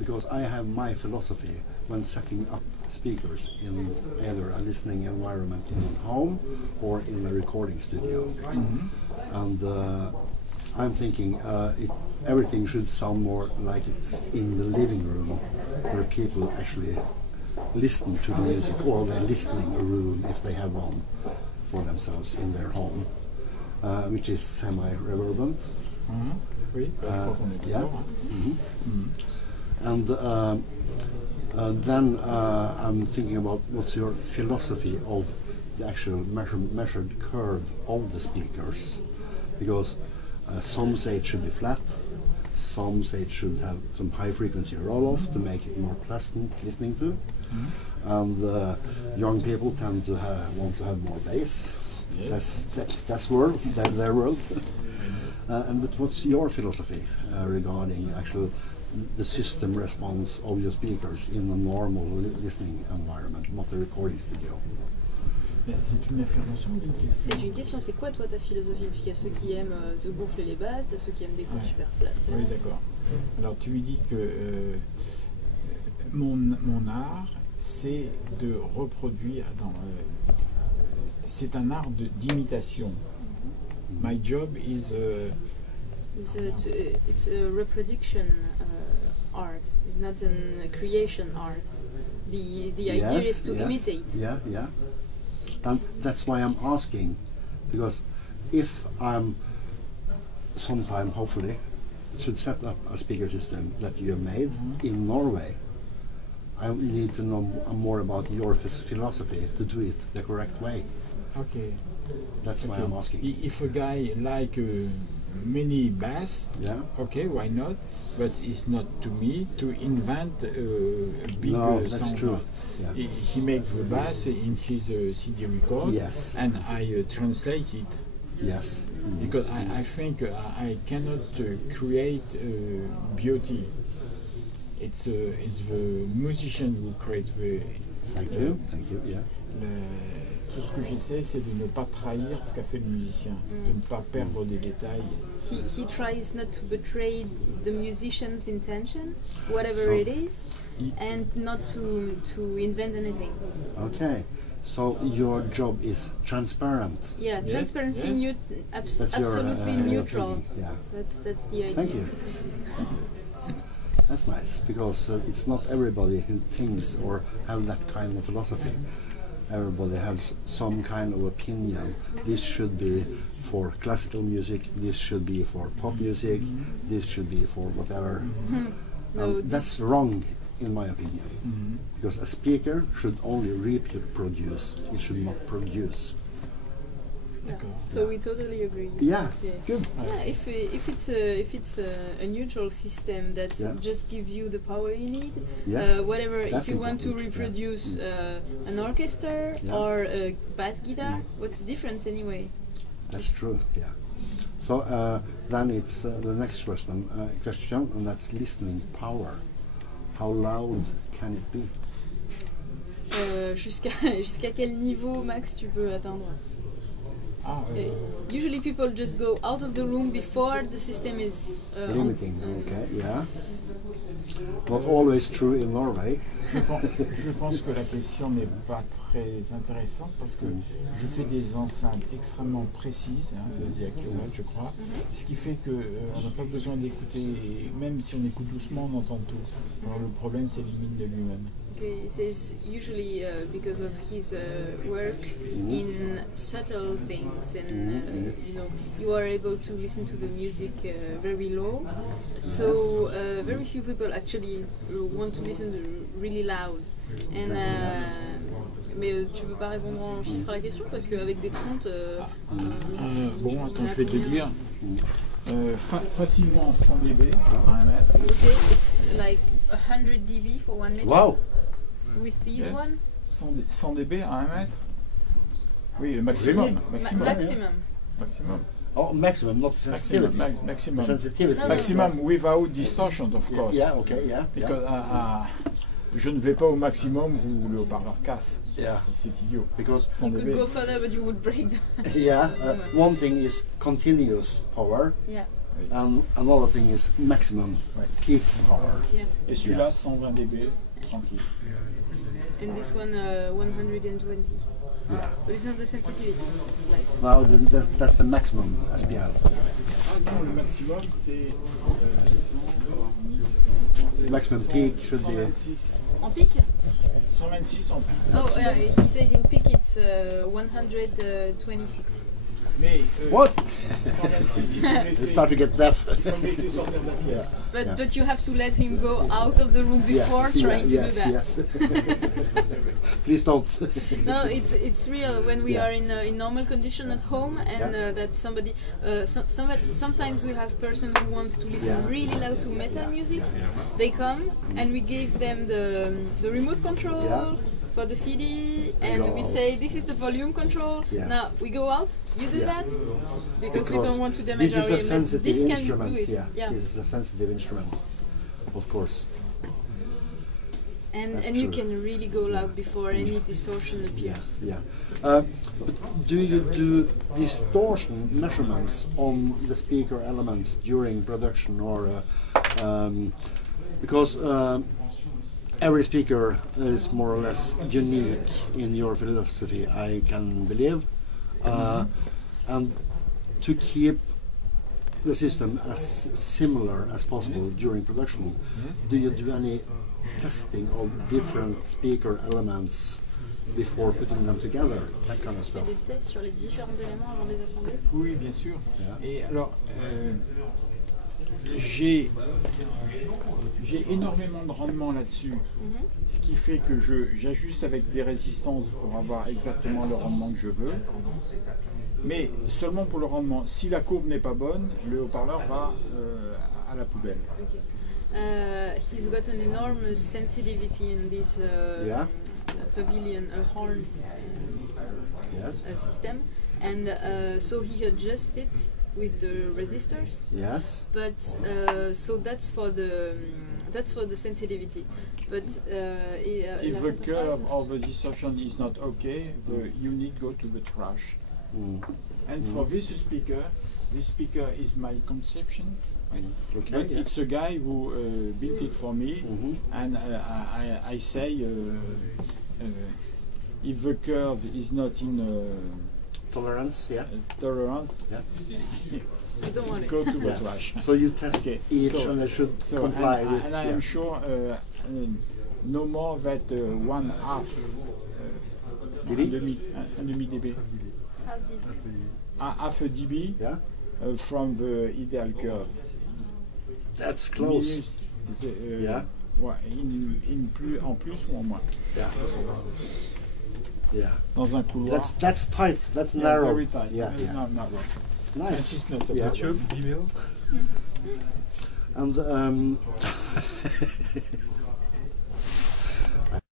Because I have my philosophy when setting up speakers in either a listening environment in home or in a recording studio. And I'm thinking everything should sound more like it's in the living room where people actually listen to the music, or the listening room if they have one for themselves in their home, which is semi-reverberant. Yeah. And then I'm thinking about what's your philosophy of the actual measured curve of the speakers, because some say it should be flat, some say it should have some high frequency roll-off to make it more pleasant listening to, and young people tend to want to have more bass. Yes. That's their world. But what's your philosophy regarding actual the system response of your speakers in a normal listening environment, not a recording studio? C'est une affirmation ou une question? C'est une question. C'est quoi toi ta philosophie? Puisqu'il y a ceux qui aiment se gonfler les basses, t'as ceux qui aiment des coups super plates. Oui, d'accord. Alors tu lui dis que mon art, c'est de reproduire. C'est un art d'imitation. My job is. It's a reproduction art. It's not a creation art. The idea is to imitate. Yeah. And that's why I'm asking, because if I'm sometime, hopefully, should set up a speaker system that you have made in Norway, I need to know more about your philosophy to do it the correct way. Okay. That's why I'm asking. If a guy like many bass, okay, why not? But it's not to me to invent a big no, that's sound. True. Yeah. He makes the bass in his CD record, and I translate it. Yes. Because I think I cannot create beauty. It's the musician who creates the. Thank you. Yeah. Tout ce que j'essaie, c'est de ne pas trahir ce qu'a fait le musicien, de ne pas perdre des détails. He tries not to betray the musician's intention, whatever it is, and not to invent anything. Okay, so your job is transparent. Yeah, transparency, absolutely neutral. Yeah. That's the idea. Thank you. That's nice, because it's not everybody who thinks or have that kind of philosophy. Everybody has some kind of opinion. This should be for classical music, this should be for pop music, this should be for whatever. No, that's wrong, in my opinion. Because a speaker should only reproduce, it should not produce. Yeah. So we totally agree. Yeah, good. Yeah, if it's a neutral system that just gives you the power you need, whatever. If you want to reproduce an orchestra or a bass guitar, what's the difference anyway? That's true. Yeah. So then it's the next question, and that's listening power. How loud can it be? Jusqu'à quel niveau max tu peux atteindre? Usually people just go out of the room before the system is limiting. Okay, yeah. Not always true in Norway. Je pense que la question n'est pas très intéressante parce que je fais des enceintes extrêmement précises, ça veut dire accurate, je crois, ce qui fait qu'on n'a pas besoin d'écouter, même si on écoute doucement, on entend tout. Alors le problème, c'est limite de lui-même. Okay, it says usually because of his work in subtle things, and you are able to listen to the music very low. So very few people actually want to listen to really loud. And mais tu veux pas répondre en chiffres à la question parce qu'avec des 30. Bon, attends, je vais te le dire. Facilement 100 dB à 1 mètre. Okay, it's like 100 dB for 1 minute. Wow. With this one? 100 dB à 1 mètre? Oui, maximum. Maximum. Oh, maximum, not sensitivity. Maximum. Sensitivity. Maximum without distortion, of course. Yeah, okay, yeah. Because je ne vais pas au maximum où le haut-parleur casse. C'est idiot. Because you could go further, but you would break them. One thing is continuous power. Yeah. And another thing is maximum Ouais. peak power. Yeah. Et celui-là, 120 dB, tranquille. And this one 120. Yeah. But it's not the sensitivity. It's like Now that's the maximum SPL. Ah non, le maximum, c'est 100 Maximum peak should be 126. en pic. 126 en pic. Oh, he says in peak it's 126. Mais What? 126, il faut You laisser, start to get deaf. il faut le laisser sortir de la pièce. But you have to let him go out of the room before trying to yes, do that. yes. Please don't. No, it's real when we Yeah. are in normal condition at home, and Yeah. that somebody sometimes we have person who wants to listen Yeah. really loud to metal music. They come and we give them the remote control Yeah. for the CD, They and go we out. say this is the volume control. Yes. Now we go out. You do Yeah. that because we don't want to damage this our is a ear. But sensitive this can instrument. do it. Yeah. This is a sensitive instrument, of course. And That's you true. can really go loud before any distortion appears. Yeah. But do you do distortion measurements on the speaker elements during production, or because every speaker is more or less unique in your philosophy, I can believe, and to keep the system as similar as possible during production, do you do any testing of different speaker elements before putting them together, that kind of Tu fais stuff? des tests sur les différents éléments avant de les assembler? Oui, bien sûr. Yeah. Et alors, j'ai énormément de rendement là-dessus, ce qui fait que j'ajuste avec des résistances pour avoir exactement le rendement que je veux, mais seulement pour le rendement. Si la courbe n'est pas bonne, le haut-parleur va à la poubelle. Okay. He's got an enormous sensitivity in this Yeah. pavilion, a horn Yes. system, and so he adjusts it with the resistors. Yes. But so that's for the sensitivity. But If the curve of the distortion is not okay, the unit go to the trash. And for this speaker is my conception. Okay. But Yeah. it's a guy who built it for me, and I say if the curve is not in Tolerance. Yeah. tolerance, Yeah. you don't want it. go to the Yeah. trash. So you test Okay. each, So- and they should So comply with. and I am sure no more than 1/2 dB? un demi dB, How deep? half a dB Yeah. from the ideal curve. That's close. Minus, Yeah. ouais, en plus ou en moins. Yeah. Yeah. Dans un couloir. That's tight. That's Yeah, narrow. very tight. Yeah. Yeah. No, narrow. Nice. It's not a Yeah. problem. Vimeo. And